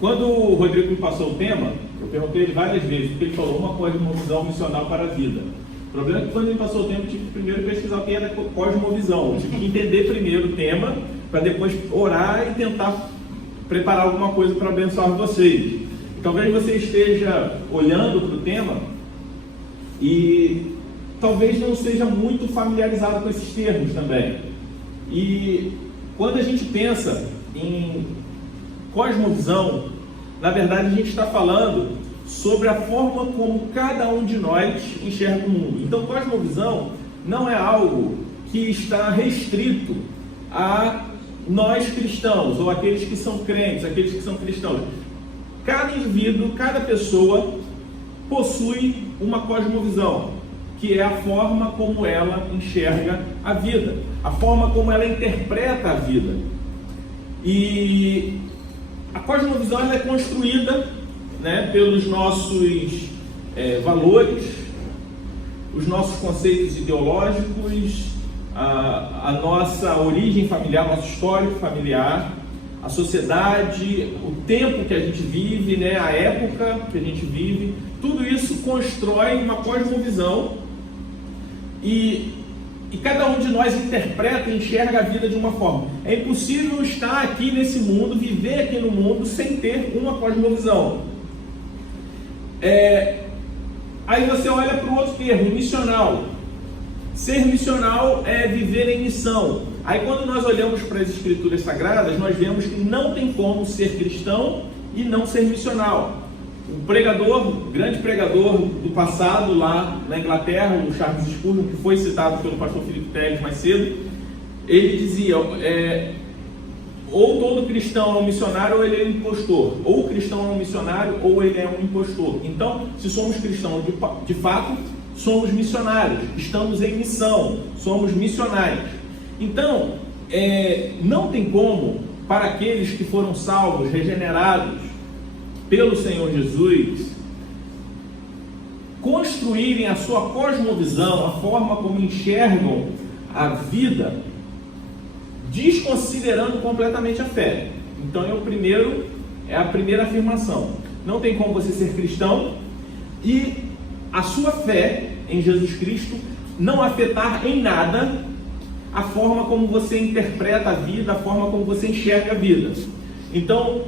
Quando o Rodrigo me passou o tema, eu perguntei ele várias vezes, porque ele falou uma cosmovisão missional para a vida. O problema é que quando ele passou o tema, eu tive que primeiro pesquisar o que era cosmovisão. Eu tive que entender primeiro o tema, para depois orar e tentar preparar alguma coisa para abençoar vocês. Talvez você esteja olhando para o tema e talvez não seja muito familiarizado com esses termos também. E quando a gente pensa em cosmovisão, na verdade a gente está falando sobre a forma como cada um de nós enxerga o mundo. Então, cosmovisão não é algo que está restrito a nós cristãos, ou aqueles que são crentes, aqueles que são cristãos. Cada indivíduo, cada pessoa possui uma cosmovisão, que é a forma como ela enxerga a vida, a forma como ela interpreta a vida. E a cosmovisão ela é construída, né, pelos nossos valores, os nossos conceitos ideológicos, a nossa origem familiar, nosso histórico familiar, a sociedade, o tempo que a gente vive, né, a época que a gente vive. Tudo isso constrói uma cosmovisão e cada um de nós interpreta e enxerga a vida de uma forma. É impossível estar aqui nesse mundo, viver aqui no mundo, sem ter uma cosmovisão. Aí você olha para o outro termo, missional. Ser missional é viver em missão. Aí quando nós olhamos para as escrituras sagradas, nós vemos que não tem como ser cristão e não ser missional. Um pregador, um grande pregador do passado lá na Inglaterra, o Charles Spurgeon, que foi citado pelo pastor Felipe Teles mais cedo, ele dizia, ou todo cristão é um missionário ou ele é um impostor. Ou o cristão é um missionário ou ele é um impostor. Então, se somos cristãos de fato, somos missionários, estamos em missão, somos missionários. Então, não tem como, para aqueles que foram salvos, regenerados pelo Senhor Jesus, construírem a sua cosmovisão, a forma como enxergam a vida, desconsiderando completamente a fé. Então é a primeira afirmação. Não tem como você ser cristão e a sua fé em Jesus Cristo não afetar em nada a forma como você interpreta a vida, a forma como você enxerga a vida. Então,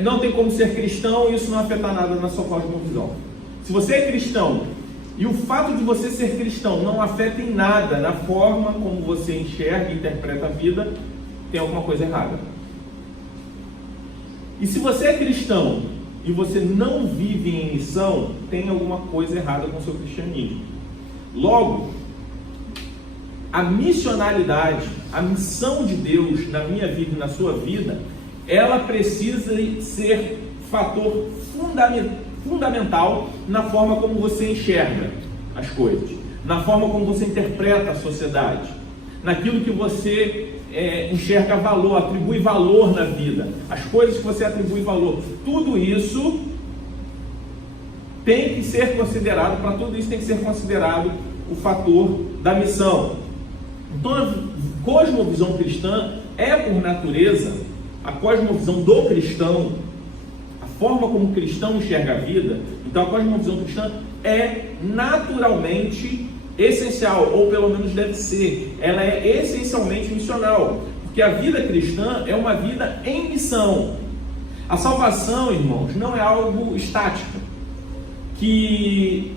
não tem como ser cristão e isso não afetar nada na sua cosmovisão. Se você é cristão e o fato de você ser cristão não afeta em nada na forma como você enxerga e interpreta a vida, tem alguma coisa errada. E se você é cristão e você não vive em missão, tem alguma coisa errada com o seu cristianismo. Logo, a missionalidade, a missão de Deus na minha vida e na sua vida, ela precisa ser fator fundamental na forma como você enxerga as coisas, na forma como você interpreta a sociedade, naquilo que você enxerga valor, atribui valor na vida, as coisas que você atribui valor. Tudo isso tem que ser considerado, para tudo isso tem que ser considerado o fator da missão. Então a cosmovisão cristã é, por natureza, a cosmovisão do cristão, a forma como o cristão enxerga a vida. Então a cosmovisão cristã é naturalmente essencial, ou pelo menos deve ser. Ela é essencialmente missional, porque a vida cristã é uma vida em missão. A salvação, irmãos, não é algo estático, que,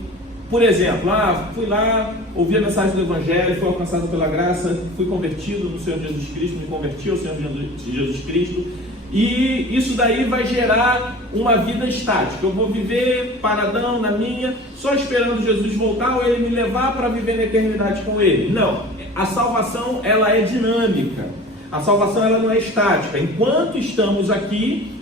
por exemplo, fui lá, ouvi a mensagem do Evangelho, fui alcançado pela graça, fui convertido no Senhor Jesus Cristo, me converti ao Senhor Jesus Cristo, e isso daí vai gerar uma vida estática. Eu vou viver paradão na minha, só esperando Jesus voltar ou Ele me levar para viver na eternidade com Ele. Não, a salvação ela é dinâmica, a salvação ela não é estática. Enquanto estamos aqui,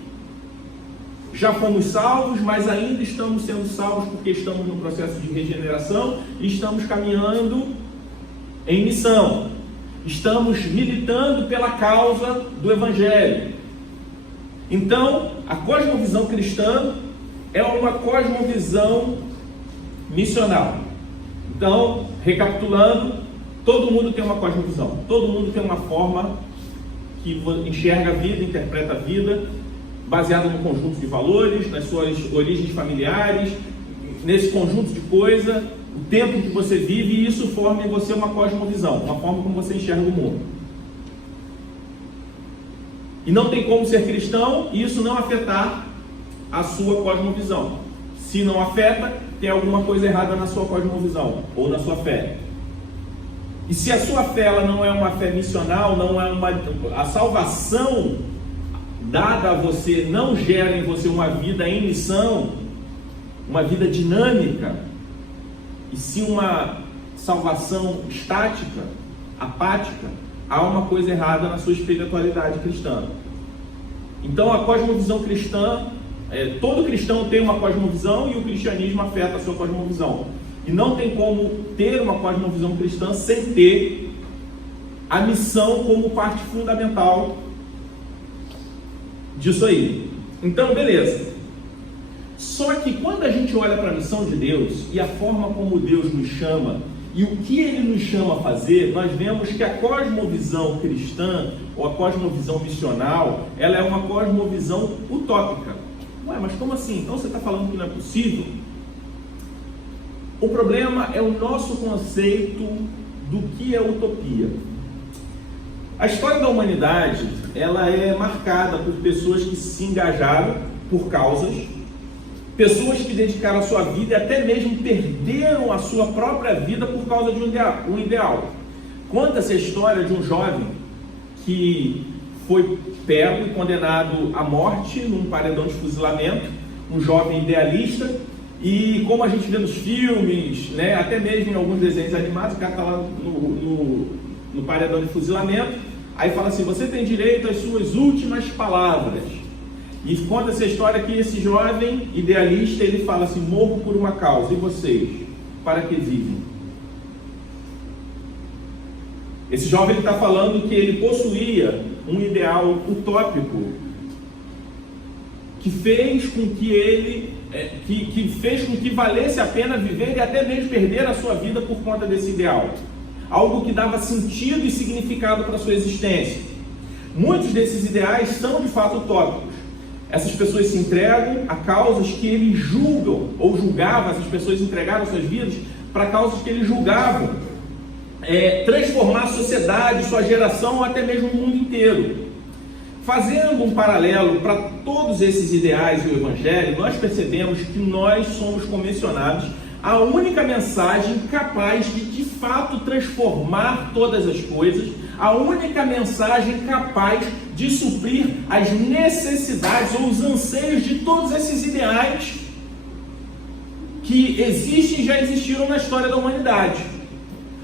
já fomos salvos, mas ainda estamos sendo salvos porque estamos no processo de regeneração e estamos caminhando em missão. Estamos militando pela causa do Evangelho. Então, a cosmovisão cristã é uma cosmovisão missional. Então, recapitulando, todo mundo tem uma cosmovisão, todo mundo tem uma forma que enxerga a vida, interpreta a vida. baseado no conjunto de valores, nas suas origens familiares, nesse conjunto de coisas, o tempo que você vive, e isso forma em você uma cosmovisão, uma forma como você enxerga o mundo. E não tem como ser cristão e isso não afetar a sua cosmovisão. Se não afeta, tem alguma coisa errada na sua cosmovisão ou na sua fé. E se a sua fé ela não é uma fé missional, não é a salvação dada a você não gera em você uma vida em missão, uma vida dinâmica, e sim uma salvação estática, apática, há uma coisa errada na sua espiritualidade cristã. Então a cosmovisão cristã, todo cristão tem uma cosmovisão e o cristianismo afeta a sua cosmovisão. E não tem como ter uma cosmovisão cristã sem ter a missão como parte fundamental disso aí. Então, beleza. Só que quando a gente olha para a missão de Deus e a forma como Deus nos chama e o que Ele nos chama a fazer, nós vemos que a cosmovisão cristã ou a cosmovisão missional, ela é uma cosmovisão utópica. Ué, mas como assim? Então você está falando que não é possível? O problema é o nosso conceito do que é utopia. A história da humanidade, ela é marcada por pessoas que se engajaram por causas, pessoas que dedicaram a sua vida e até mesmo perderam a sua própria vida por causa de um ideal. Conta-se a história de um jovem que foi pego e condenado à morte num paredão de fuzilamento, um jovem idealista, e como a gente vê nos filmes, né, até mesmo em alguns desenhos animados, o cara está lá no paredão de fuzilamento, aí fala assim, você tem direito às suas últimas palavras. E conta-se a história que esse jovem idealista, ele fala assim, morro por uma causa, e vocês? Para que vivem? Esse jovem está falando que ele possuía um ideal utópico que fez com que ele que fez com que valesse a pena viver e até mesmo perder a sua vida por conta desse ideal. Algo que dava sentido e significado para a sua existência. Muitos desses ideais são de fato utópicos. Essas pessoas se entregam a causas que eles julgam, ou julgavam, essas pessoas entregaram suas vidas para causas que eles julgavam transformar a sociedade, sua geração ou até mesmo o mundo inteiro. Fazendo um paralelo para todos esses ideais e o Evangelho, nós percebemos que nós somos comissionados a única mensagem capaz de fato transformar todas as coisas, a única mensagem capaz de suprir as necessidades ou os anseios de todos esses ideais que existem e já existiram na história da humanidade.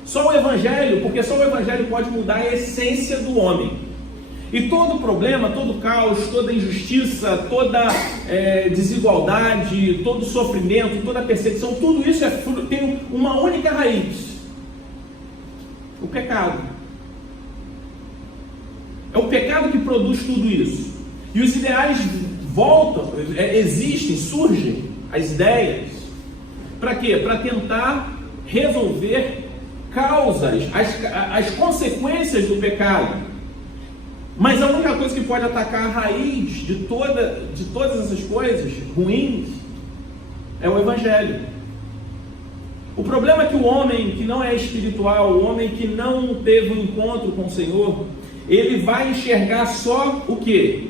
Só o Evangelho, porque só o Evangelho pode mudar a essência do homem. E todo problema, todo caos, toda injustiça, toda desigualdade, todo sofrimento, toda perseguição, tudo isso tem uma única raiz: o pecado. É o pecado que produz tudo isso. E os ideais voltam, existem, surgem, as ideias. Para quê? Para tentar resolver causas, as consequências do pecado. Mas a única coisa que pode atacar a raiz de todas essas coisas ruins é o Evangelho. O problema é que o homem que não é espiritual, o homem que não teve um encontro com o Senhor, ele vai enxergar só o quê?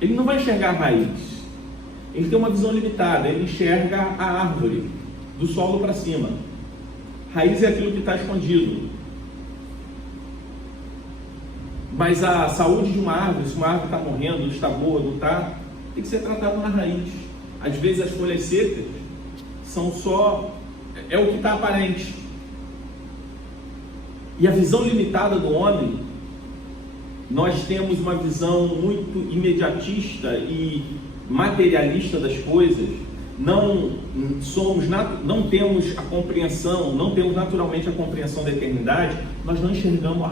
Ele não vai enxergar a raiz. Ele tem uma visão limitada, ele enxerga a árvore, do solo para cima. Raiz é aquilo que está escondido. Mas a saúde de uma árvore, se uma árvore está morrendo, está boa, não está, tem que ser tratado na raiz. Às vezes as folhas secas são só, é o que está aparente. E a visão limitada do homem, nós temos uma visão muito imediatista e materialista das coisas, não temos a compreensão, não temos naturalmente a compreensão da eternidade, nós não enxergamos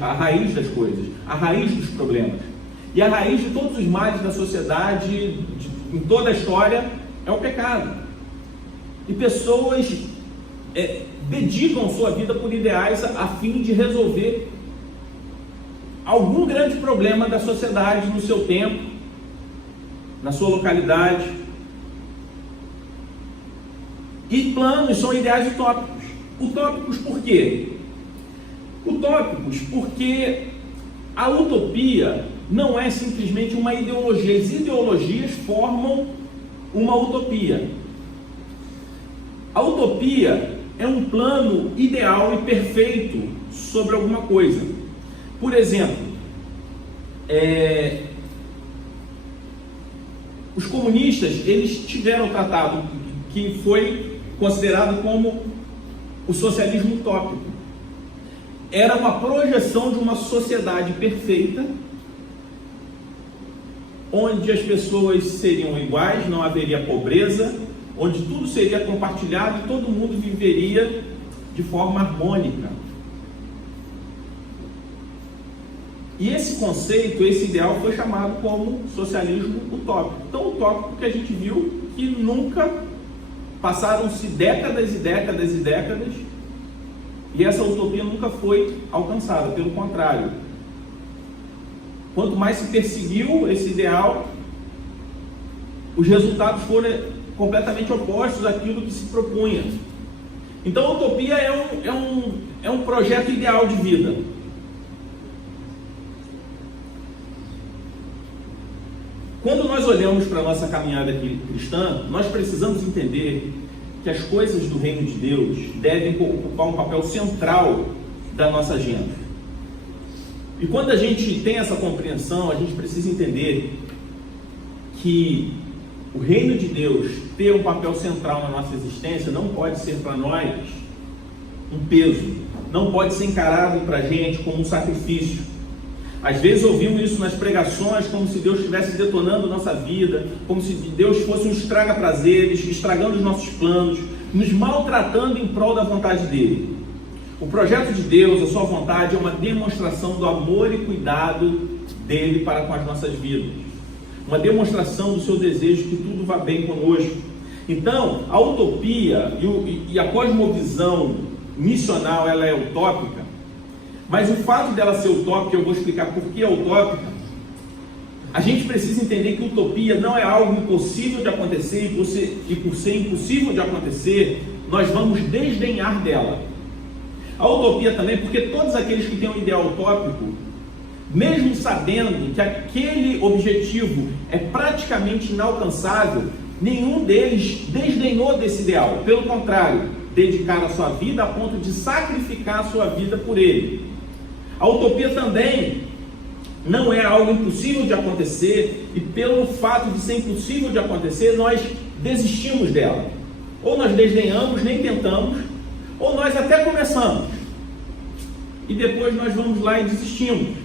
a raiz das coisas, a raiz dos problemas. E a raiz de todos os males da sociedade, em toda a história, é o pecado. E pessoas dedicam sua vida por ideais a fim de resolver algum grande problema da sociedade no seu tempo, na sua localidade. E planos são ideais utópicos. Utópicos por quê? Utópicos porque a utopia não é simplesmente uma ideologia. As ideologias formam uma utopia. A utopia é um plano ideal e perfeito sobre alguma coisa. Por exemplo, os comunistas, eles tiveram um tratado que foi considerado como o socialismo utópico. Era uma projeção de uma sociedade perfeita, onde as pessoas seriam iguais, não haveria pobreza, onde tudo seria compartilhado e todo mundo viveria de forma harmônica. E esse conceito, esse ideal foi chamado como socialismo utópico. Tão utópico que a gente viu que nunca passaram-se décadas e décadas e décadas e essa utopia nunca foi alcançada. Pelo contrário, quanto mais se perseguiu esse ideal, os resultados foram completamente opostos àquilo que se propunha. Então a utopia é um projeto ideal de vida. Quando nós olhamos para a nossa caminhada aqui cristã, nós precisamos entender que as coisas do reino de Deus devem ocupar um papel central da nossa agenda. E quando a gente tem essa compreensão, a gente precisa entender que o reino de Deus ter um papel central na nossa existência não pode ser para nós um peso, não pode ser encarado para a gente como um sacrifício. Às vezes ouvimos isso nas pregações, como se Deus estivesse detonando nossa vida, como se Deus fosse um estraga-prazeres, estragando os nossos planos, nos maltratando em prol da vontade dele. O projeto de Deus, a sua vontade, é uma demonstração do amor e cuidado dele para com as nossas vidas. Uma demonstração do seu desejo que tudo vá bem conosco. Então, a utopia e a cosmovisão missional, ela é utópica. Mas o fato dela ser utópica, eu vou explicar por que é utópica. A gente precisa entender que utopia não é algo impossível de acontecer e por ser impossível de acontecer, nós vamos desdenhar dela. A utopia também, porque todos aqueles que têm um ideal utópico, mesmo sabendo que aquele objetivo é praticamente inalcançável, nenhum deles desdenhou desse ideal. Pelo contrário, dedicaram a sua vida a ponto de sacrificar a sua vida por ele. A utopia também não é algo impossível de acontecer e pelo fato de ser impossível de acontecer, nós desistimos dela. Ou nós desdenhamos, nem tentamos, ou nós até começamos e depois nós vamos lá e desistimos.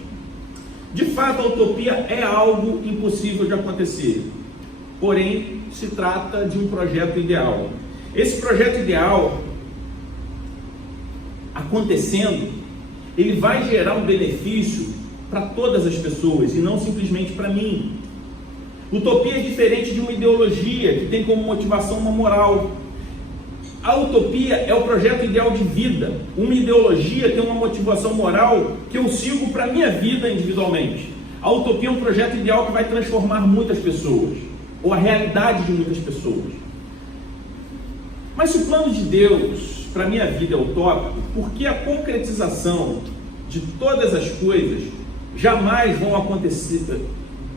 De fato, a utopia é algo impossível de acontecer, porém se trata de um projeto ideal. Esse projeto ideal acontecendo, ele vai gerar um benefício para todas as pessoas e não simplesmente para mim. Utopia é diferente de uma ideologia que tem como motivação uma moral. A utopia é o projeto ideal de vida. Uma ideologia tem uma motivação moral que eu sigo para a minha vida individualmente. A utopia é um projeto ideal que vai transformar muitas pessoas, ou a realidade de muitas pessoas. Mas se o plano de Deus para a minha vida é utópico, porque a concretização de todas as coisas jamais vão acontecer.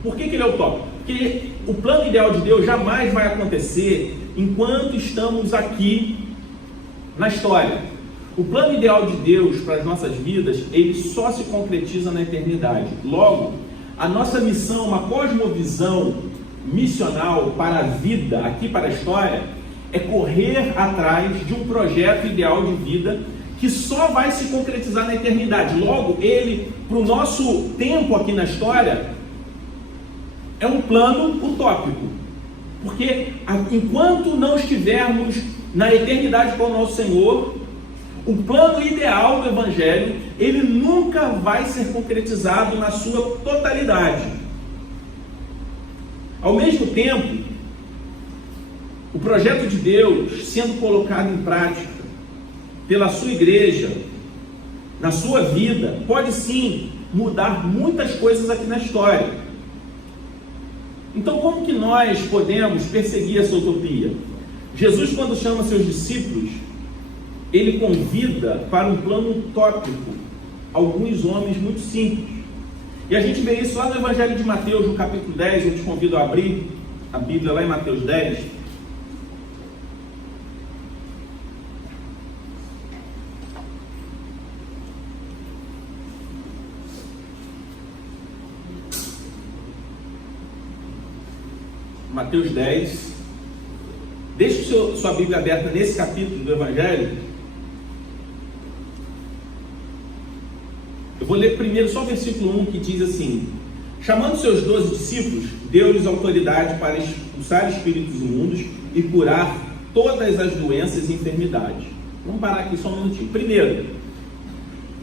Por que ele é utópico? Porque o plano ideal de Deus jamais vai acontecer enquanto estamos aqui na história. O plano ideal de Deus para as nossas vidas, ele só se concretiza na eternidade. Logo, a nossa missão, uma cosmovisão missional para a vida, aqui para a história, é correr atrás de um projeto ideal de vida que só vai se concretizar na eternidade. Logo, ele, para o nosso tempo aqui na história, é um plano utópico. Porque enquanto não estivermos na eternidade com o nosso Senhor, o plano ideal do Evangelho, ele nunca vai ser concretizado na sua totalidade. Ao mesmo tempo, o projeto de Deus sendo colocado em prática pela sua igreja, na sua vida, pode sim mudar muitas coisas aqui na história. Então, como que nós podemos perseguir essa utopia? Jesus, quando chama seus discípulos, ele convida para um plano utópico alguns homens muito simples. E a gente vê isso lá no Evangelho de Mateus, no capítulo 10. Eu te convido a abrir a Bíblia lá em Mateus 10. Mateus 10. Deixe sua Bíblia aberta nesse capítulo do Evangelho. Eu vou ler primeiro só o versículo 1, que diz assim: chamando seus 12 discípulos, deu-lhes autoridade para expulsar espíritos imundos e curar todas as doenças e enfermidades. Vamos parar aqui só um minutinho. Primeiro,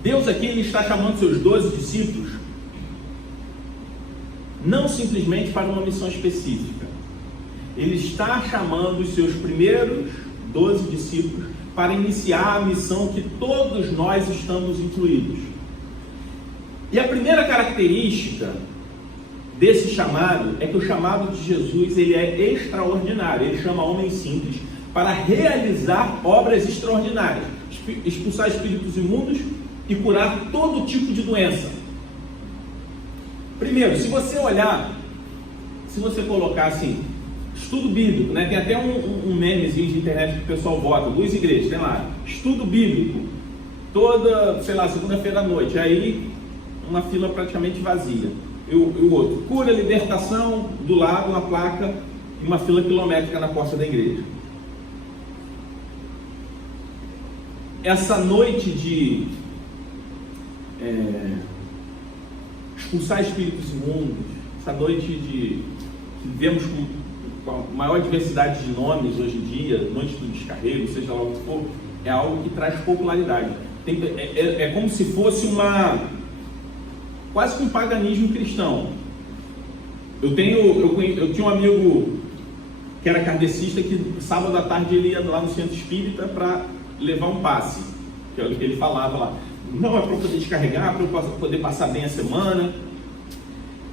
Deus aqui ele está chamando seus 12 discípulos não simplesmente para uma missão específica. Ele está chamando os seus primeiros 12 discípulos para iniciar a missão que todos nós estamos incluídos. E a primeira característica desse chamado é que o chamado de Jesus ele é extraordinário. Ele chama homens simples para realizar obras extraordinárias, expulsar espíritos imundos e curar todo tipo de doença. Primeiro, se você olhar, se você colocar assim, estudo bíblico, né? Tem até um memezinho de internet que o pessoal bota, Luz Igreja, tem lá, estudo bíblico, toda, sei lá, segunda-feira à noite, aí uma fila praticamente vazia. E o outro, cura, libertação, do lado uma placa e uma fila quilométrica na porta da igreja. Essa noite de expulsar espíritos imundos, essa noite de que vemos com a maior diversidade de nomes hoje em dia, noite do descarrego, seja lá o que for, é algo que traz popularidade. É como se fosse quase que um paganismo cristão. Eu tinha um amigo que era kardecista, que sábado à tarde ele ia lá no centro espírita para levar um passe, que é o que ele falava lá. Não é para poder descarregar, para poder passar bem a semana.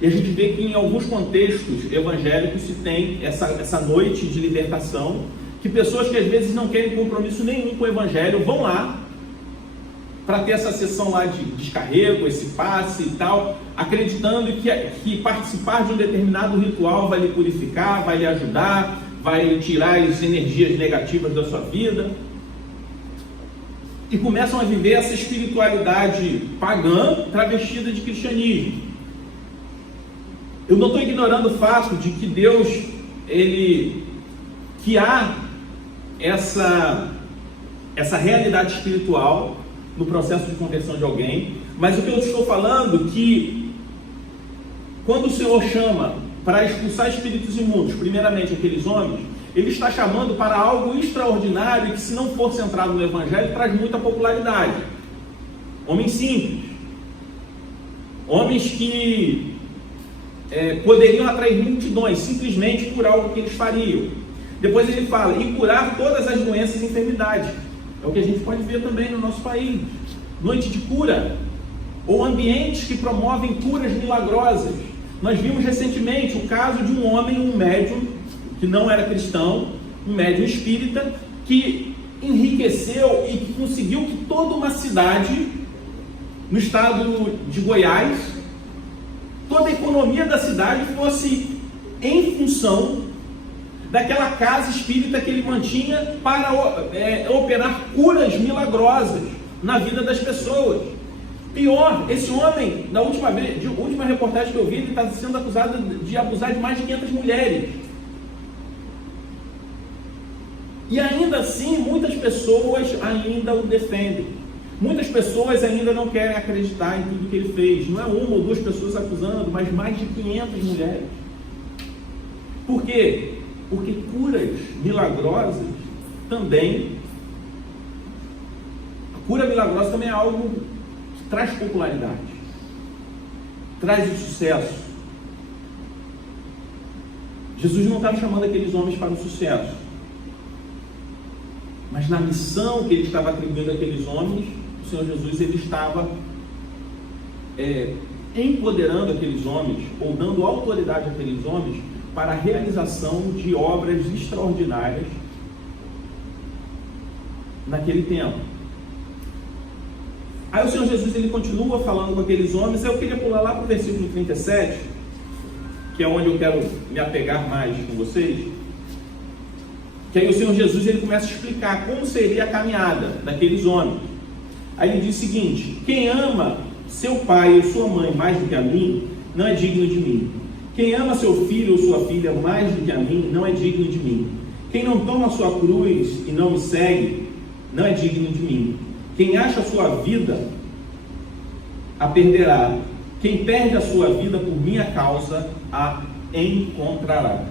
E a gente vê que em alguns contextos evangélicos se tem essa noite de libertação, que pessoas que às vezes não querem compromisso nenhum com o evangelho vão lá para ter essa sessão lá de descarrego, esse passe e tal, acreditando que participar de um determinado ritual vai lhe purificar, vai lhe ajudar, vai tirar as energias negativas da sua vida. E começam a viver essa espiritualidade pagã travestida de cristianismo. Eu não estou ignorando o fato de que Deus, que há essa realidade espiritual no processo de conversão de alguém, mas o que eu estou falando é que quando o Senhor chama para expulsar espíritos imundos, primeiramente aqueles homens, Ele está chamando para algo extraordinário que, se não for centrado no Evangelho, traz muita popularidade. Homens simples, homens que poderiam atrair multidões simplesmente por algo que eles fariam. Depois ele fala, e curar todas as doenças e enfermidades. É o que a gente pode ver também no nosso país. Noite de cura, ou ambientes que promovem curas milagrosas. Nós vimos recentemente o caso de um homem, um médium, que não era cristão, um médium espírita, que enriqueceu e que conseguiu que toda uma cidade, no estado de Goiás, toda a economia da cidade fosse em função daquela casa espírita que ele mantinha para operar curas milagrosas na vida das pessoas. Pior, esse homem, na última reportagem que eu vi, ele está sendo acusado de abusar de mais de 500 mulheres. E ainda assim, muitas pessoas ainda o defendem. Muitas pessoas ainda não querem acreditar em tudo que ele fez. Não é uma ou duas pessoas acusando, mas mais de 500 mulheres. Por quê? Porque curas milagrosas também... A cura milagrosa também é algo que traz popularidade, traz o sucesso. Jesus não estava chamando aqueles homens para o sucesso, mas na missão que ele estava atribuindo àqueles homens, o Senhor Jesus ele estava empoderando aqueles homens, ou dando autoridade àqueles homens, para a realização de obras extraordinárias naquele tempo. Aí o Senhor Jesus, ele continua falando com aqueles homens. Eu queria pular lá para o versículo 37, que é onde eu quero me apegar mais com vocês, que aí o Senhor Jesus, ele começa a explicar como seria a caminhada daqueles homens. Aí ele diz o seguinte: quem ama seu pai ou sua mãe mais do que a mim, não é digno de mim. Quem ama seu filho ou sua filha mais do que a mim, não é digno de mim. Quem não toma a sua cruz e não me segue, não é digno de mim. Quem acha a sua vida, a perderá. Quem perde a sua vida por minha causa, a encontrará.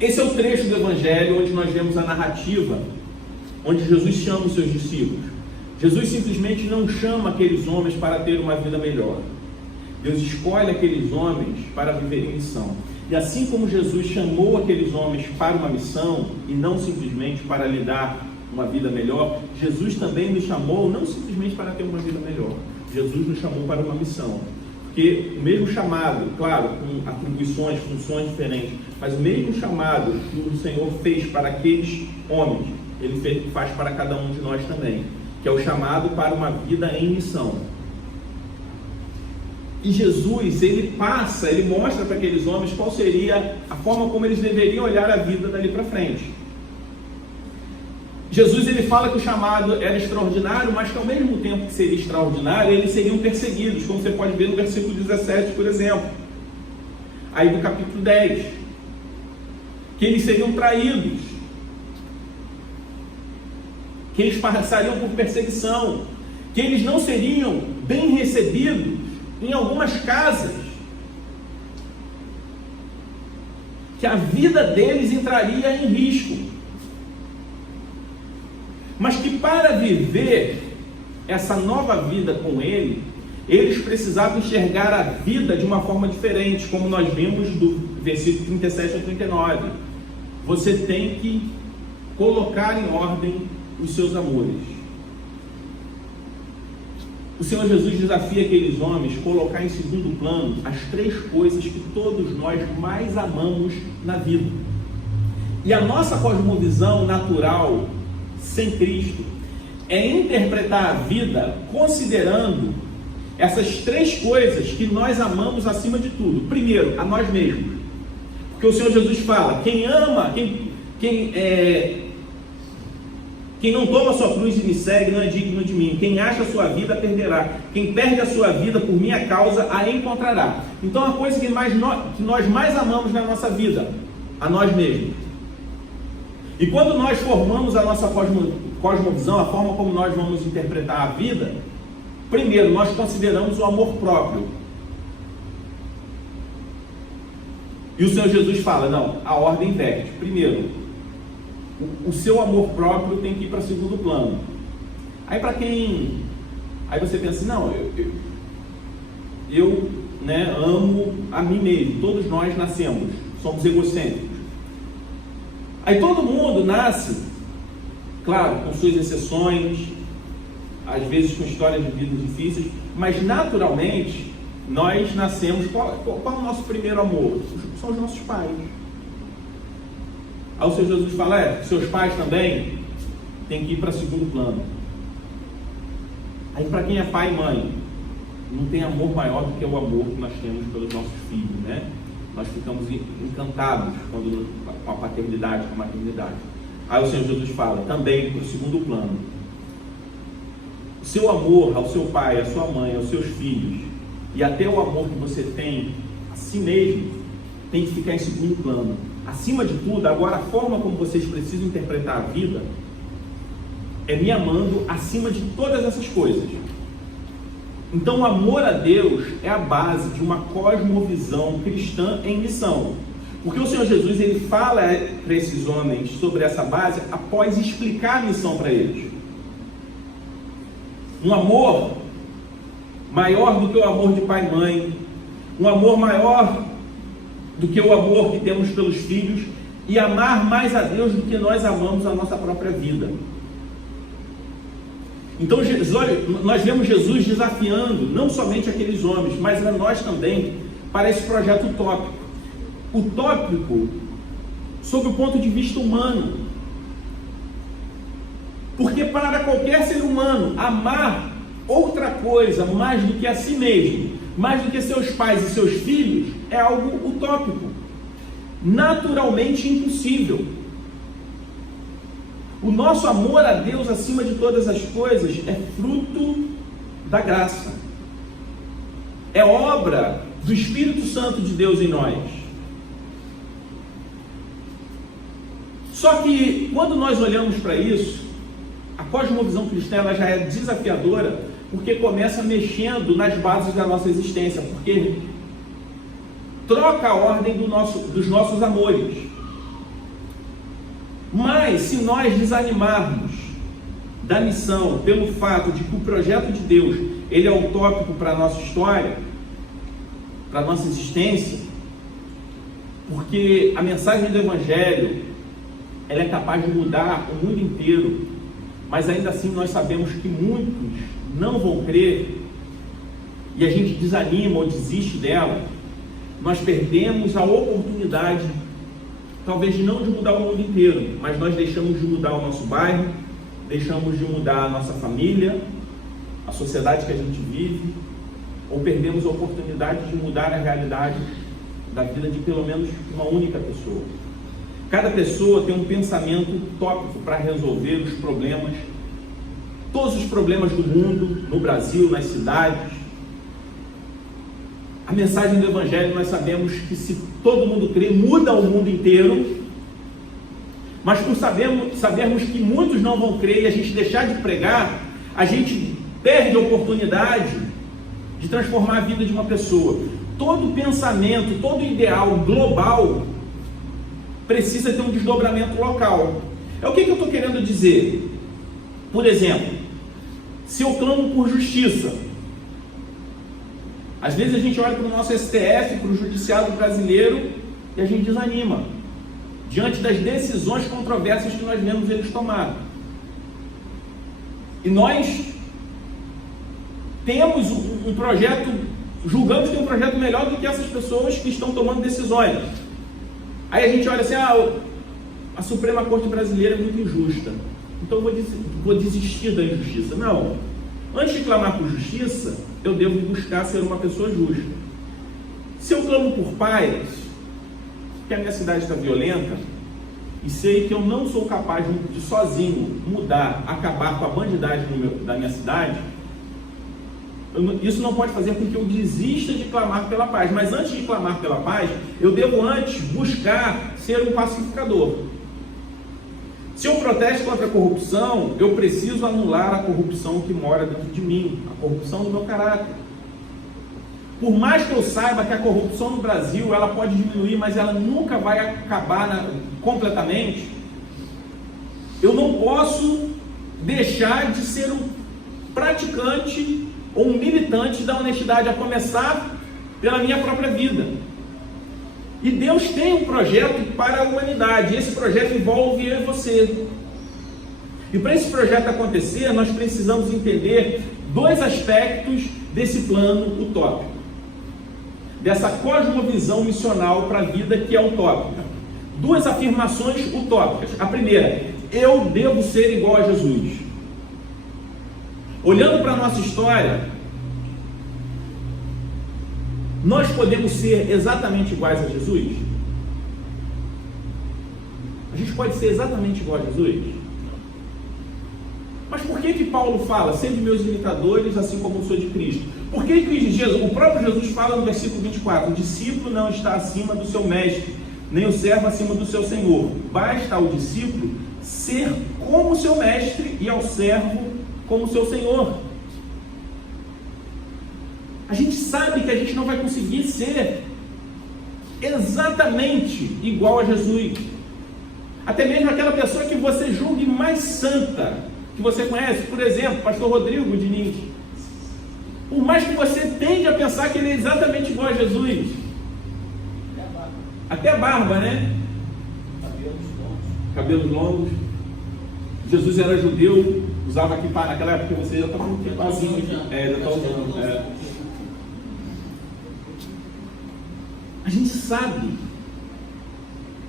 Esse é o trecho do Evangelho onde nós vemos a narrativa, onde Jesus chama os seus discípulos. Jesus simplesmente não chama aqueles homens para ter uma vida melhor. Deus escolhe aqueles homens para viver em missão. E assim como Jesus chamou aqueles homens para uma missão, e não simplesmente para lhe dar uma vida melhor, Jesus também nos chamou não simplesmente para ter uma vida melhor. Jesus nos chamou para uma missão. Porque o mesmo chamado, claro, com atribuições, funções diferentes, mas o mesmo chamado que o Senhor fez para aqueles homens, Ele faz para cada um de nós também, que é o chamado para uma vida em missão. E Jesus, ele mostra para aqueles homens qual seria a forma como eles deveriam olhar a vida dali para frente. Jesus, ele fala que o chamado era extraordinário, mas que ao mesmo tempo que seria extraordinário, eles seriam perseguidos, como você pode ver no versículo 17, por exemplo. Aí do capítulo 10. Que eles seriam traídos. Que eles passariam por perseguição. Que eles não seriam bem recebidos em algumas casas. Que a vida deles entraria em risco. Mas que para viver essa nova vida com Ele, eles precisavam enxergar a vida de uma forma diferente, como nós vimos do versículo 37 a 39. Você tem que colocar em ordem os seus amores. O Senhor Jesus desafia aqueles homens a colocar em segundo plano as 3 coisas que todos nós mais amamos na vida. E a nossa cosmovisão natural, sem Cristo, é interpretar a vida considerando essas 3 coisas que nós amamos acima de tudo. Primeiro, a nós mesmos. Porque o Senhor Jesus fala: quem ama, quem não toma a sua cruz e me segue não é digno de mim. Quem acha a sua vida, perderá. Quem perde a sua vida por minha causa, a encontrará. Então, a coisa que nós mais amamos na nossa vida, a nós mesmos. E quando nós formamos a nossa cosmovisão, a forma como nós vamos interpretar a vida, primeiro, nós consideramos o amor próprio. E o Senhor Jesus fala: não, a ordem inverte. Primeiro, o seu amor próprio tem que ir para segundo plano. Aí aí você pensa assim: não, eu amo a mim mesmo. Todos nós nascemos, somos egocêntricos. Aí todo mundo nasce, claro, com suas exceções, às vezes com histórias de vida difíceis, mas naturalmente nós nascemos. Qual é o nosso primeiro amor? São os nossos pais. Aí o Senhor Jesus fala: seus pais também têm que ir para segundo plano. Aí para quem é pai e mãe, não tem amor maior do que o amor que nós temos pelos nossos filhos, né? Nós ficamos encantados com a paternidade, com a maternidade. Aí o Senhor Jesus fala também para o segundo plano: o seu amor ao seu pai, à sua mãe, aos seus filhos, e até o amor que você tem a si mesmo, tem que ficar em segundo plano. Acima de tudo, agora a forma como vocês precisam interpretar a vida é me amando acima de todas essas coisas. Então o amor a Deus é a base de uma cosmovisão cristã em missão. Porque o Senhor Jesus, ele fala para esses homens sobre essa base após explicar a missão para eles. Um amor maior do que o amor de pai e mãe, um amor maior do que o amor que temos pelos filhos, e amar mais a Deus do que nós amamos a nossa própria vida. Então, nós vemos Jesus desafiando não somente aqueles homens, mas a nós também, para esse projeto utópico. Utópico sob o ponto de vista humano. Porque para qualquer ser humano, amar outra coisa mais do que a si mesmo, mais do que seus pais e seus filhos, é algo utópico, naturalmente impossível. O nosso amor a Deus acima de todas as coisas é fruto da graça, é obra do Espírito Santo de Deus em nós. Só que quando nós olhamos para isso, a cosmovisão cristã ela já é desafiadora, porque começa mexendo nas bases da nossa existência, porque troca a ordem dos nossos amores. Mas se nós desanimarmos da missão pelo fato de que o projeto de Deus ele é utópico para a nossa história, para a nossa existência, porque a mensagem do Evangelho ela é capaz de mudar o mundo inteiro, mas ainda assim nós sabemos que muitos não vão crer e a gente desanima ou desiste dela, nós perdemos a oportunidade, talvez não de mudar o mundo inteiro, mas nós deixamos de mudar o nosso bairro, deixamos de mudar a nossa família, a sociedade que a gente vive, ou perdemos a oportunidade de mudar a realidade da vida de pelo menos uma única pessoa. Cada pessoa tem um pensamento utópico para resolver os problemas, todos os problemas do mundo, no Brasil, nas cidades. A mensagem do Evangelho, nós sabemos que se todo mundo crer, muda o mundo inteiro, mas por sabermos que muitos não vão crer e a gente deixar de pregar, a gente perde a oportunidade de transformar a vida de uma pessoa. Todo pensamento, todo ideal global precisa ter um desdobramento local. É o que eu estou querendo dizer? Por exemplo, se eu clamo por justiça, às vezes a gente olha para o nosso STF, para o judiciário brasileiro, e a gente desanima diante das decisões controversas que nós vemos eles tomar. E nós temos um projeto, julgamos que é um projeto melhor do que essas pessoas que estão tomando decisões. Aí a gente olha assim, a Suprema Corte Brasileira é muito injusta, então vou desistir da injustiça. Não, antes de clamar por justiça, eu devo buscar ser uma pessoa justa. Se eu clamo por paz, que a minha cidade está violenta, e sei que eu não sou capaz de sozinho mudar, acabar com a bandidagem da minha cidade, isso não pode fazer com que eu desista de clamar pela paz. Mas antes de clamar pela paz, eu devo antes buscar ser um pacificador. Se eu protesto contra a corrupção, eu preciso anular a corrupção que mora dentro de mim, a corrupção do meu caráter. Por mais que eu saiba que a corrupção no Brasil ela pode diminuir, mas ela nunca vai acabar completamente, eu não posso deixar de ser um praticante ou um militante da honestidade, a começar pela minha própria vida. E Deus tem um projeto para a humanidade, e esse projeto envolve eu e você. E para esse projeto acontecer, nós precisamos entender dois aspectos desse plano utópico, dessa cosmovisão missional para a vida que é utópica. Duas afirmações utópicas. A primeira, eu devo ser igual a Jesus. Olhando para a nossa história, nós podemos ser exatamente iguais a Jesus? A gente pode ser exatamente igual a Jesus? Mas por que Paulo fala, sendo meus imitadores, assim como eu sou de Cristo? Por que o próprio Jesus fala no versículo 24, o discípulo não está acima do seu mestre, nem o servo acima do seu senhor. Basta ao discípulo ser como o seu mestre e ao servo como o seu senhor. A gente sabe que a gente não vai conseguir ser exatamente igual a Jesus. Até mesmo aquela pessoa que você julgue mais santa, que você conhece, por exemplo, pastor Rodrigo Diniz. Por mais que você tende a pensar que ele é exatamente igual a Jesus. Até a barba, né? Cabelos longos. Jesus era judeu, usava kippah naquela época, você já está com kippahzinho aqui. Já está usando. A gente sabe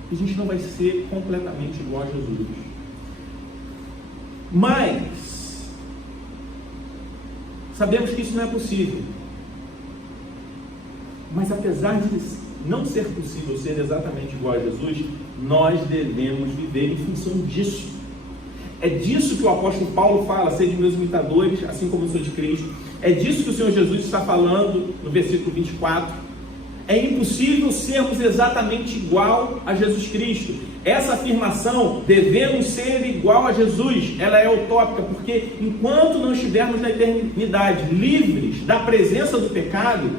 que a gente não vai ser completamente igual a Jesus. Mas sabemos que isso não é possível. Mas apesar de não ser possível ser exatamente igual a Jesus, nós devemos viver em função disso. É disso que o apóstolo Paulo fala: sede meus imitadores, assim como eu sou de Cristo. É disso que o Senhor Jesus está falando no versículo 24. É impossível sermos exatamente igual a Jesus Cristo. Essa afirmação, devemos ser igual a Jesus, ela é utópica, porque enquanto não estivermos na eternidade livres da presença do pecado,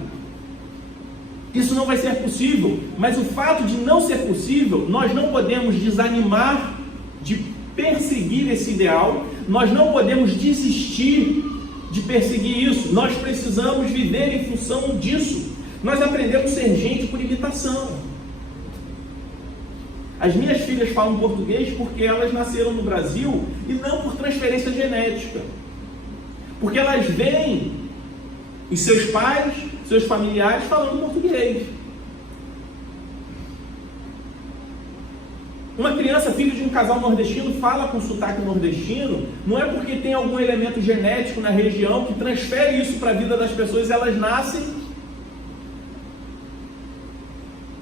isso não vai ser possível. Mas o fato de não ser possível, nós não podemos desanimar de perseguir esse ideal, nós não podemos desistir de perseguir isso. Nós precisamos viver em função disso. Nós aprendemos a ser gente por imitação. As minhas filhas falam português porque elas nasceram no Brasil e não por transferência genética. Porque elas veem os seus pais, seus familiares falando português. Uma criança, filho de um casal nordestino, fala com sotaque nordestino, não é porque tem algum elemento genético na região que transfere isso para a vida das pessoas, elas nascem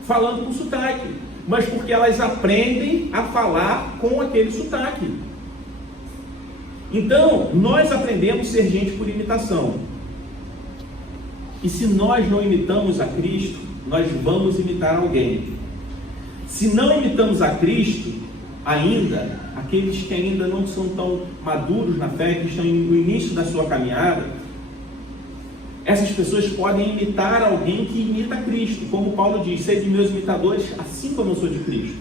falando com sotaque, mas porque elas aprendem a falar com aquele sotaque. Então, nós aprendemos a ser gente por imitação. E se nós não imitamos a Cristo, nós vamos imitar alguém. Se não imitamos a Cristo, ainda, aqueles que ainda não são tão maduros na fé, que estão no início da sua caminhada, essas pessoas podem imitar alguém que imita Cristo, como Paulo diz: sede meus imitadores, assim como eu sou de Cristo.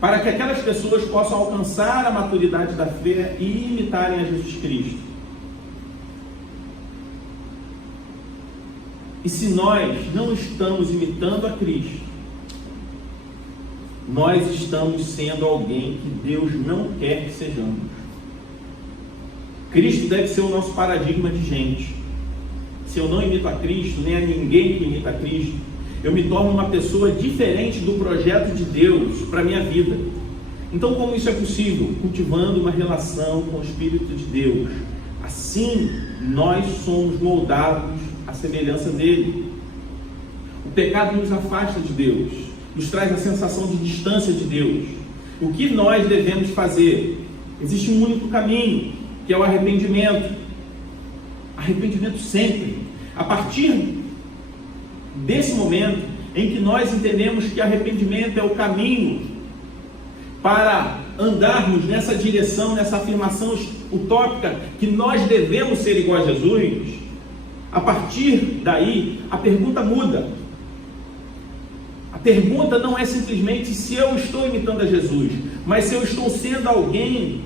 Para que aquelas pessoas possam alcançar a maturidade da fé e imitarem a Jesus Cristo. E se nós não estamos imitando a Cristo, nós estamos sendo alguém que Deus não quer que sejamos. Cristo deve ser o nosso paradigma de gente. Se eu não imito a Cristo, nem a ninguém que imita a Cristo, eu me torno uma pessoa diferente do projeto de Deus para a minha vida. Então, como isso é possível? Cultivando uma relação com o Espírito de Deus. Assim, nós somos moldados à semelhança dele. O pecado nos afasta de Deus, nos traz a sensação de distância de Deus. O que nós devemos fazer? Existe um único caminho, que é o arrependimento. Arrependimento sempre. A partir desse momento em que nós entendemos que arrependimento é o caminho para andarmos nessa direção, nessa afirmação utópica que nós devemos ser igual a Jesus, a partir daí a pergunta muda. A pergunta não é simplesmente se eu estou imitando a Jesus, mas se eu estou sendo alguém,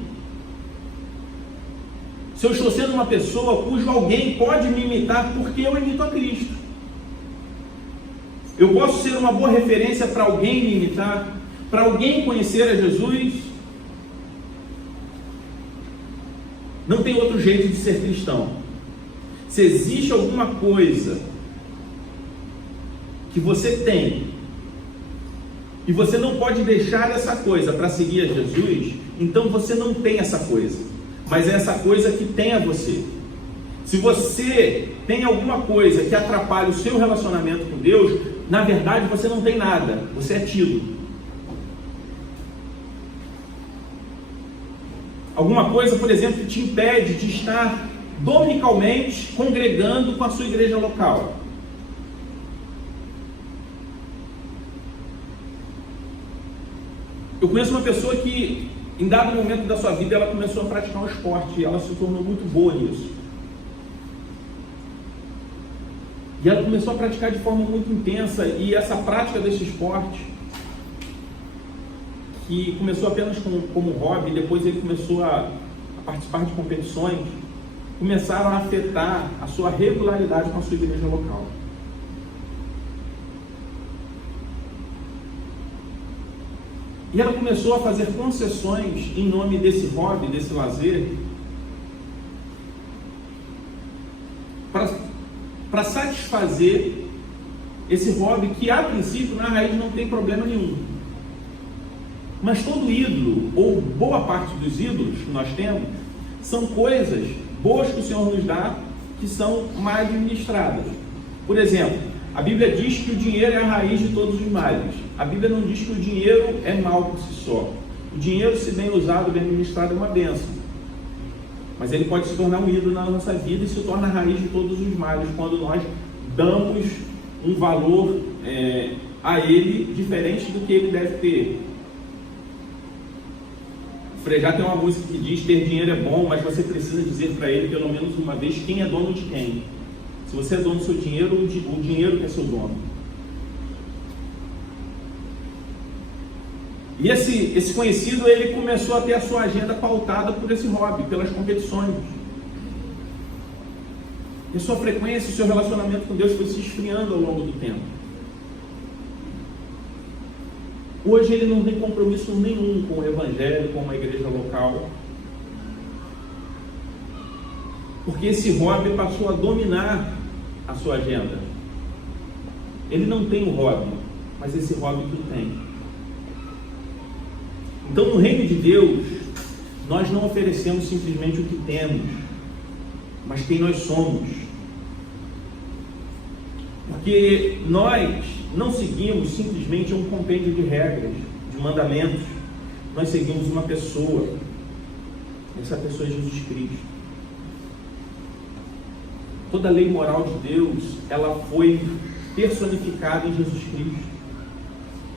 se eu estou sendo uma pessoa cujo alguém pode me imitar porque eu imito a Cristo. Eu posso ser uma boa referência para alguém me imitar, para alguém conhecer a Jesus. Não tem outro jeito de ser cristão. Se existe alguma coisa que você tem e você não pode deixar essa coisa para seguir a Jesus, então você não tem essa coisa. Mas é essa coisa que tem a você. Se você tem alguma coisa que atrapalha o seu relacionamento com Deus, na verdade você não tem nada, você é tido. Alguma coisa, por exemplo, que te impede de estar dominicalmente congregando com a sua igreja local. Eu conheço uma pessoa que em dado momento da sua vida, ela começou a praticar um esporte e ela se tornou muito boa nisso. E ela começou a praticar de forma muito intensa, e essa prática desse esporte, que começou apenas como hobby, depois ele começou a participar de competições, começaram a afetar a sua regularidade com a sua igreja local. E ela começou a fazer concessões em nome desse hobby, desse lazer, para satisfazer esse hobby que, a princípio, na raiz não tem problema nenhum. Mas todo ídolo, ou boa parte dos ídolos que nós temos, são coisas boas que o Senhor nos dá, que são mal administradas. Por exemplo, a Bíblia diz que o dinheiro é a raiz de todos os males. A Bíblia não diz que o dinheiro é mal por si só. O dinheiro, se bem usado, bem administrado, é uma bênção. Mas ele pode se tornar um ídolo na nossa vida e se torna a raiz de todos os males, quando nós damos um valor a ele diferente do que ele deve ter. O Frejá tem uma música que diz: ter dinheiro é bom, mas você precisa dizer para ele pelo menos uma vez quem é dono de quem. Se você é dono do seu dinheiro, o dinheiro que é seu dono. E esse conhecido, ele começou a ter a sua agenda pautada por esse hobby, pelas competições. E a sua frequência, o seu relacionamento com Deus foi se esfriando ao longo do tempo. Hoje ele não tem compromisso nenhum com o Evangelho, com uma igreja local. Porque esse hobby passou a dominar a sua agenda. Ele não tem o hobby, mas esse hobby que o tem. Então, no reino de Deus, nós não oferecemos simplesmente o que temos, mas quem nós somos. Porque nós não seguimos simplesmente um compêndio de regras, de mandamentos. Nós seguimos uma pessoa. Essa pessoa é Jesus Cristo. Toda a lei moral de Deus, ela foi personificada em Jesus Cristo,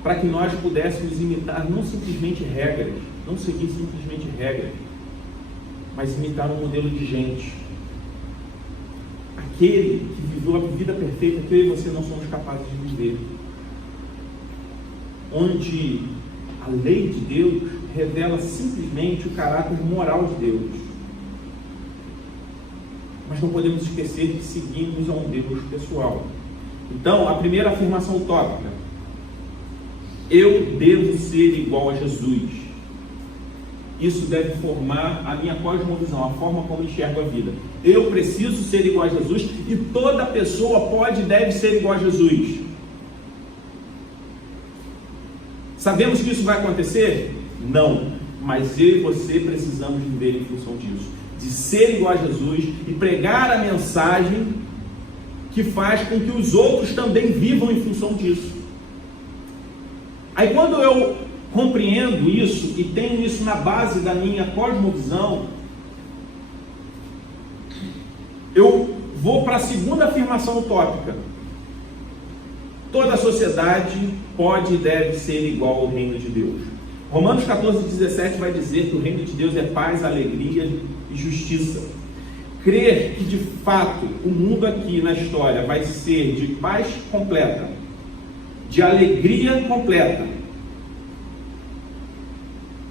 para que nós pudéssemos imitar não simplesmente regras, não seguir simplesmente regras, mas imitar um modelo de gente. Aquele que viveu a vida perfeita que eu e você não somos capazes de viver. Onde a lei de Deus revela simplesmente o caráter moral de Deus. Mas não podemos esquecer que seguimos a um Deus pessoal. Então, a primeira afirmação utópica: eu devo ser igual a Jesus. Isso deve formar a minha cosmovisão, a forma como enxergo a vida. Eu preciso ser igual a Jesus e toda pessoa pode e deve ser igual a Jesus. Sabemos que isso vai acontecer? Não. Mas eu e você precisamos viver em função disso. De ser igual a Jesus e pregar a mensagem que faz com que os outros também vivam em função disso. Aí quando eu compreendo isso e tenho isso na base da minha cosmovisão, eu vou para a segunda afirmação utópica: toda a sociedade pode e deve ser igual ao reino de Deus. Romanos 14:17 vai dizer que o reino de Deus é paz, alegria e justiça. Crer que de fato o mundo aqui na história vai ser de paz completa, de alegria completa,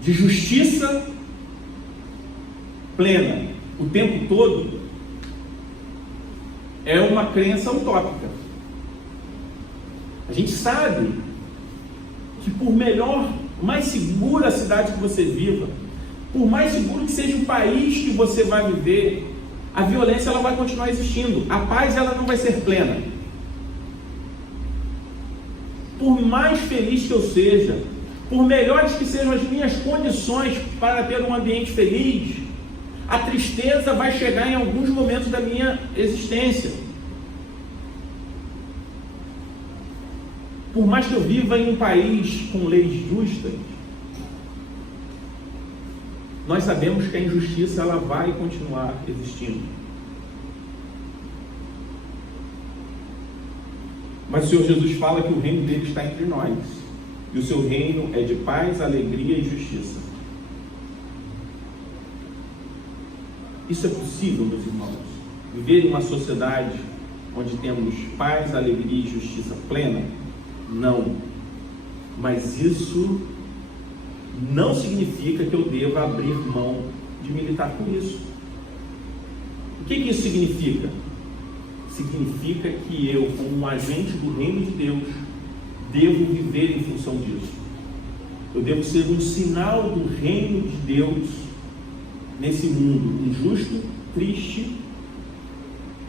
de justiça plena o tempo todo, é uma crença utópica. A gente sabe que por melhor, mais segura a cidade que você viva, por mais seguro que seja o país que você vai viver, a violência ela vai continuar existindo, a paz ela não vai ser plena. Por mais feliz que eu seja, por melhores que sejam as minhas condições para ter um ambiente feliz, a tristeza vai chegar em alguns momentos da minha existência. Por mais que eu viva em um país com leis justas, nós sabemos que a injustiça ela vai continuar existindo. Mas o Senhor Jesus fala que o reino dele está entre nós. E o seu reino é de paz, alegria e justiça. Isso é possível, meus irmãos? Viver em uma sociedade onde temos paz, alegria e justiça plena? Não. Mas isso não significa que eu deva abrir mão de militar por isso. O que isso significa? Significa que eu, como um agente do reino de Deus, devo viver em função disso. Eu devo ser um sinal do reino de Deus nesse mundo injusto, triste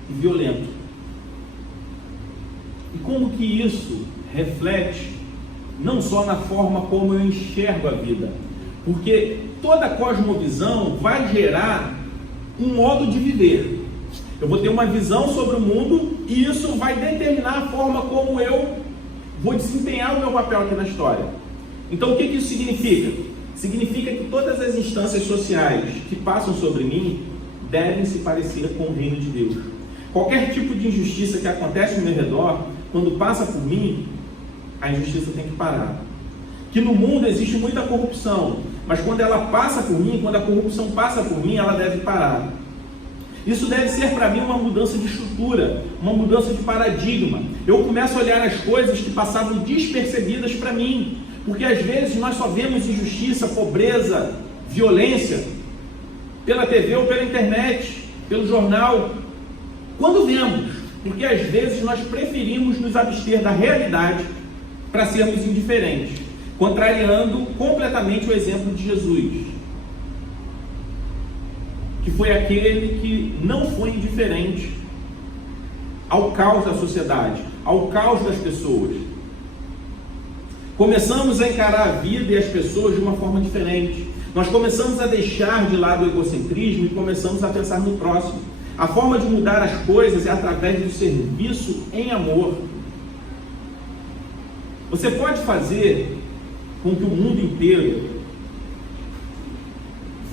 e violento. E como que isso reflete não só na forma como eu enxergo a vida, porque toda cosmovisão vai gerar um modo de viver. Eu vou ter uma visão sobre o mundo e isso vai determinar a forma como eu vou desempenhar o meu papel aqui na história. Então o que isso significa? Significa que todas as instâncias sociais que passam sobre mim devem se parecer com o reino de Deus. Qualquer tipo de injustiça que acontece ao meu redor, quando passa por mim, a injustiça tem que parar. Que no mundo existe muita corrupção, mas quando ela passa por mim, quando a corrupção passa por mim, ela deve parar. Isso deve ser para mim uma mudança de estrutura, uma mudança de paradigma. Eu começo a olhar as coisas que passavam despercebidas para mim, porque às vezes nós só vemos injustiça, pobreza, violência pela TV ou pela internet, pelo jornal. Quando vemos, porque às vezes nós preferimos nos abster da realidade para sermos indiferentes, contrariando completamente o exemplo de Jesus, que foi aquele que não foi indiferente ao caos da sociedade, ao caos das pessoas. Começamos a encarar a vida e as pessoas de uma forma diferente. Nós começamos a deixar de lado o egocentrismo e começamos a pensar no próximo. A forma de mudar as coisas é através do serviço em amor. Você pode fazer com que o mundo inteiro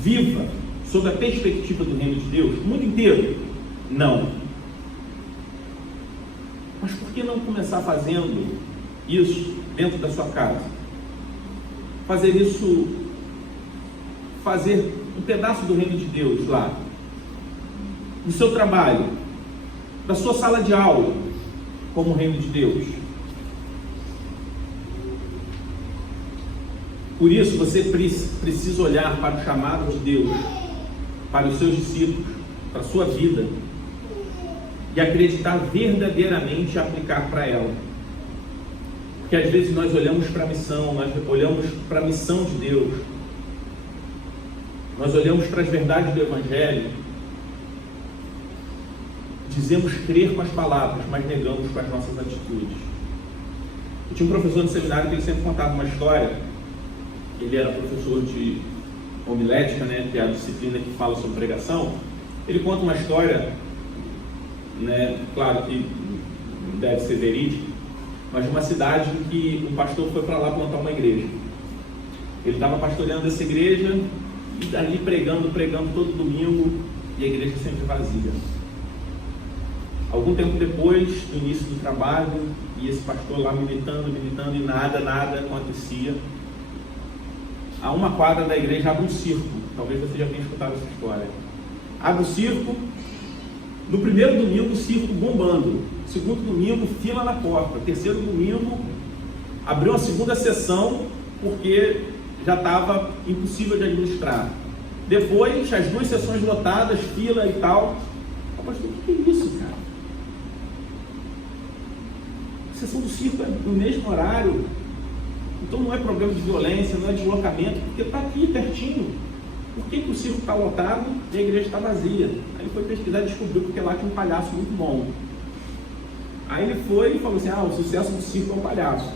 viva sob a perspectiva do reino de Deus? O mundo inteiro? Não. Mas por que não começar fazendo isso dentro da sua casa? Fazer um pedaço do reino de Deus lá, no seu trabalho, da sua sala de aula, como o reino de Deus. Por isso você precisa olhar para o chamado de Deus, para os seus discípulos, para a sua vida, e acreditar verdadeiramente e aplicar para ela. Porque às vezes nós olhamos para a missão, nós olhamos para a missão de Deus, nós olhamos para as verdades do Evangelho, dizemos crer com as palavras, mas negamos com as nossas atitudes. Eu tinha um professor no seminário que ele sempre contava uma história. Ele era professor de homilética, né, que é a disciplina que fala sobre pregação. Ele conta uma história, né, claro que deve ser verídica, mas de uma cidade em que um pastor foi para lá plantar uma igreja. Ele estava pastoreando essa igreja e ali pregando todo domingo, e a igreja sempre vazia. Algum tempo depois do início do trabalho, e esse pastor lá militando e nada acontecia. A uma quadra da igreja abre um circo. Talvez você já tenha escutado essa história. Abre o circo. No primeiro domingo, o circo bombando. Segundo domingo, fila na porta. Terceiro domingo, abriu uma segunda sessão porque já estava impossível de administrar. Depois, as duas sessões lotadas, fila e tal. Mas o que é isso, cara? A sessão do circo é no mesmo horário. Então não é problema de violência, não é deslocamento, porque está aqui pertinho. Por que o circo está lotado e a igreja está vazia? Aí ele foi pesquisar e descobriu porque lá tinha um palhaço muito bom. Aí ele foi e falou assim, o sucesso do circo é o palhaço.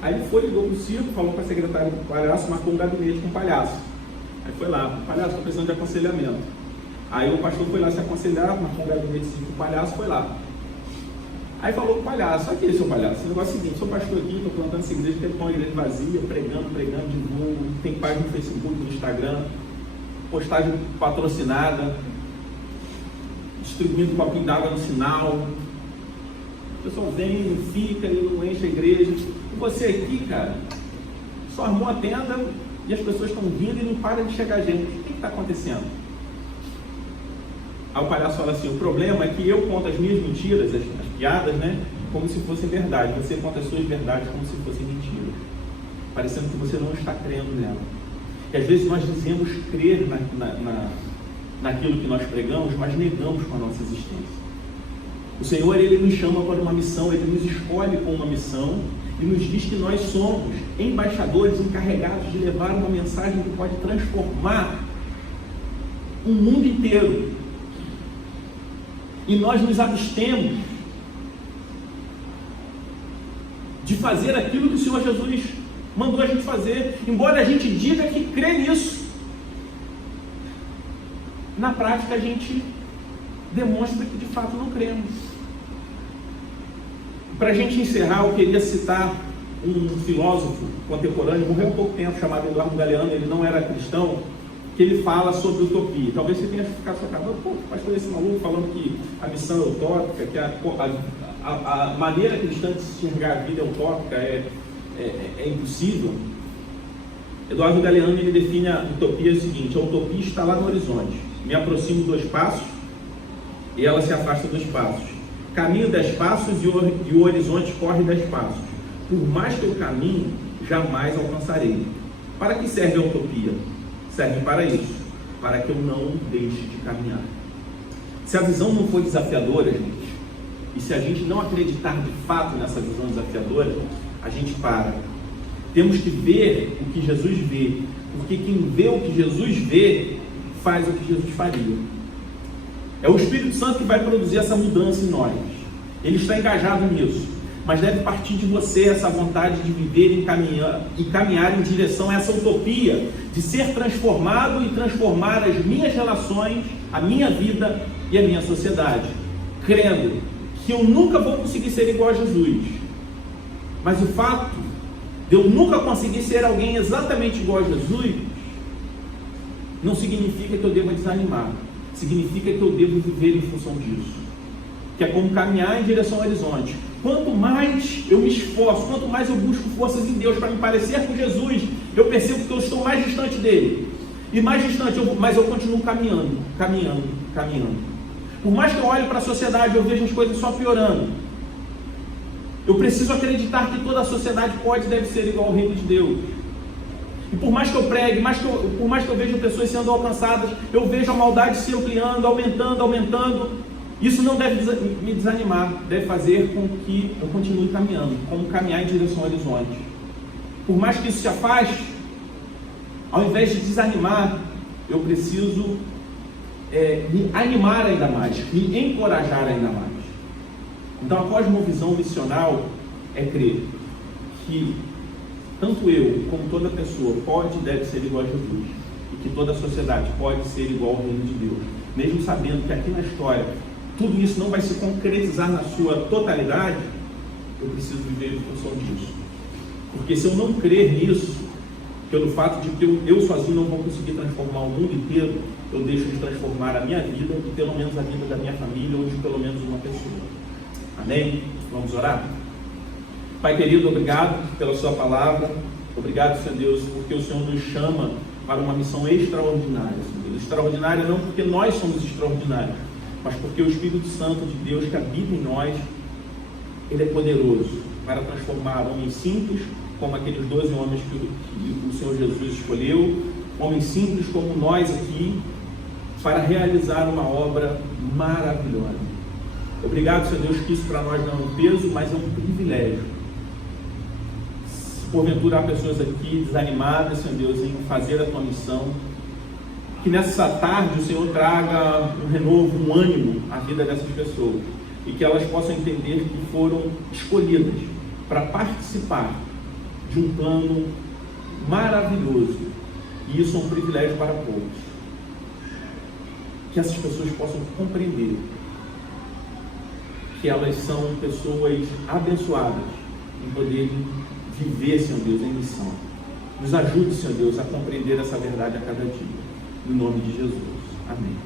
Aí ele foi, ligou para o circo, falou com a secretária do palhaço, marcou um gabinete com o palhaço. Aí foi lá, palhaço, estou precisando de aconselhamento. Aí o pastor foi lá se aconselhar, marcou um gabinete com o palhaço, foi lá. Aí falou com o palhaço, aqui seu palhaço, esse negócio é o seguinte, sou pastor aqui, estou plantando essa igreja, tem uma igreja vazia, pregando, divulgo, tem página no Facebook, no Instagram, postagem patrocinada, distribuindo um copinho d'água no sinal, o pessoal vem, não fica, e não enche a igreja, e você aqui, cara, só armou a tenda e as pessoas estão vindo e não para de chegar gente, o que está acontecendo? Aí o palhaço fala assim, o problema é que eu conto as minhas mentiras, as piadas, né, como se fossem verdade. Você conta as suas verdades como se fossem mentiras, parecendo que você não está crendo nela. E às vezes nós dizemos crer naquilo que nós pregamos, mas negamos com a nossa existência. O Senhor, Ele nos chama para uma missão, Ele nos escolhe com uma missão e nos diz que nós somos embaixadores encarregados de levar uma mensagem que pode transformar o mundo inteiro. E nós nos abstemos de fazer aquilo que o Senhor Jesus mandou a gente fazer, embora a gente diga que crê nisso. Na prática a gente demonstra que de fato não cremos. Para a gente encerrar, eu queria citar um filósofo contemporâneo, morreu há pouco tempo, chamado Eduardo Galeano. Ele não era cristão, que ele fala sobre utopia. Talvez você tenha ficado sacado, pô, pastor, esse maluco falando que a missão é utópica, que a maneira cristã de se enxergar a vida é utópica, é impossível. Eduardo Galeano, ele define a utopia o seguinte: a utopia está lá no horizonte, me aproximo 2 passos e ela se afasta 2 passos, caminho 10 passos e o horizonte corre 10 passos, por mais que eu caminhe, jamais alcançarei. Para que serve a utopia? Serve para isso, para que eu não deixe de caminhar. Se a visão não for desafiadora, gente, e se a gente não acreditar de fato nessa visão desafiadora, a gente para. Temos que ver o que Jesus vê, porque quem vê o que Jesus vê, faz o que Jesus faria. É o Espírito Santo que vai produzir essa mudança em nós. Ele está engajado nisso, mas deve partir de você essa vontade de viver e caminhar em direção a essa utopia, de ser transformado e transformar as minhas relações, a minha vida e a minha sociedade, crendo que eu nunca vou conseguir ser igual a Jesus, mas o fato de eu nunca conseguir ser alguém exatamente igual a Jesus não significa que eu deva desanimar, significa que eu devo viver em função disso, que é como caminhar em direção ao horizonte. Quanto mais eu me esforço, quanto mais eu busco forças em Deus para me parecer com Jesus, eu percebo que eu estou mais distante dele, e mais distante, mas eu continuo caminhando. Por mais que eu olhe para a sociedade, eu vejo as coisas só piorando. Eu preciso acreditar que toda a sociedade pode e deve ser igual ao reino de Deus. E por mais que eu pregue, por mais que eu veja pessoas sendo alcançadas, eu vejo a maldade se ampliando, aumentando. Isso não deve me desanimar, deve fazer com que eu continue caminhando, como caminhar em direção ao horizonte. Por mais que isso se afaste, ao invés de desanimar, eu preciso me animar ainda mais, me encorajar ainda mais. Então a cosmovisão missional é crer que tanto eu como toda pessoa pode e deve ser igual a Jesus, e que toda a sociedade pode ser igual ao reino de Deus, mesmo sabendo que aqui na história tudo isso não vai se concretizar na sua totalidade. Eu preciso viver em função disso, porque se eu não crer nisso, pelo fato de que eu sozinho não vou conseguir transformar o mundo inteiro, eu deixo de transformar a minha vida e pelo menos a vida da minha família, ou de pelo menos uma pessoa. Amém? Vamos orar? Pai querido, obrigado pela sua palavra, obrigado, Senhor Deus, porque o Senhor nos chama para uma missão extraordinária, Senhor Deus. Extraordinária não porque nós somos extraordinários, mas porque o Espírito Santo de Deus que habita em nós, ele é poderoso para transformar homens simples, como aqueles 12 homens que o Senhor Jesus escolheu, homens simples como nós aqui, para realizar uma obra maravilhosa. Obrigado, Senhor Deus, que isso para nós não é um peso, mas é um privilégio. Se porventura há pessoas aqui desanimadas, Senhor Deus, em fazer a tua missão, que nessa tarde o Senhor traga um renovo, um ânimo à vida dessas pessoas, e que elas possam entender que foram escolhidas para participar de um plano maravilhoso, e isso é um privilégio para poucos. Que essas pessoas possam compreender que elas são pessoas abençoadas em poder viver, Senhor Deus, em missão. Nos ajude, Senhor Deus, a compreender essa verdade a cada dia. No nome de Jesus. Amém.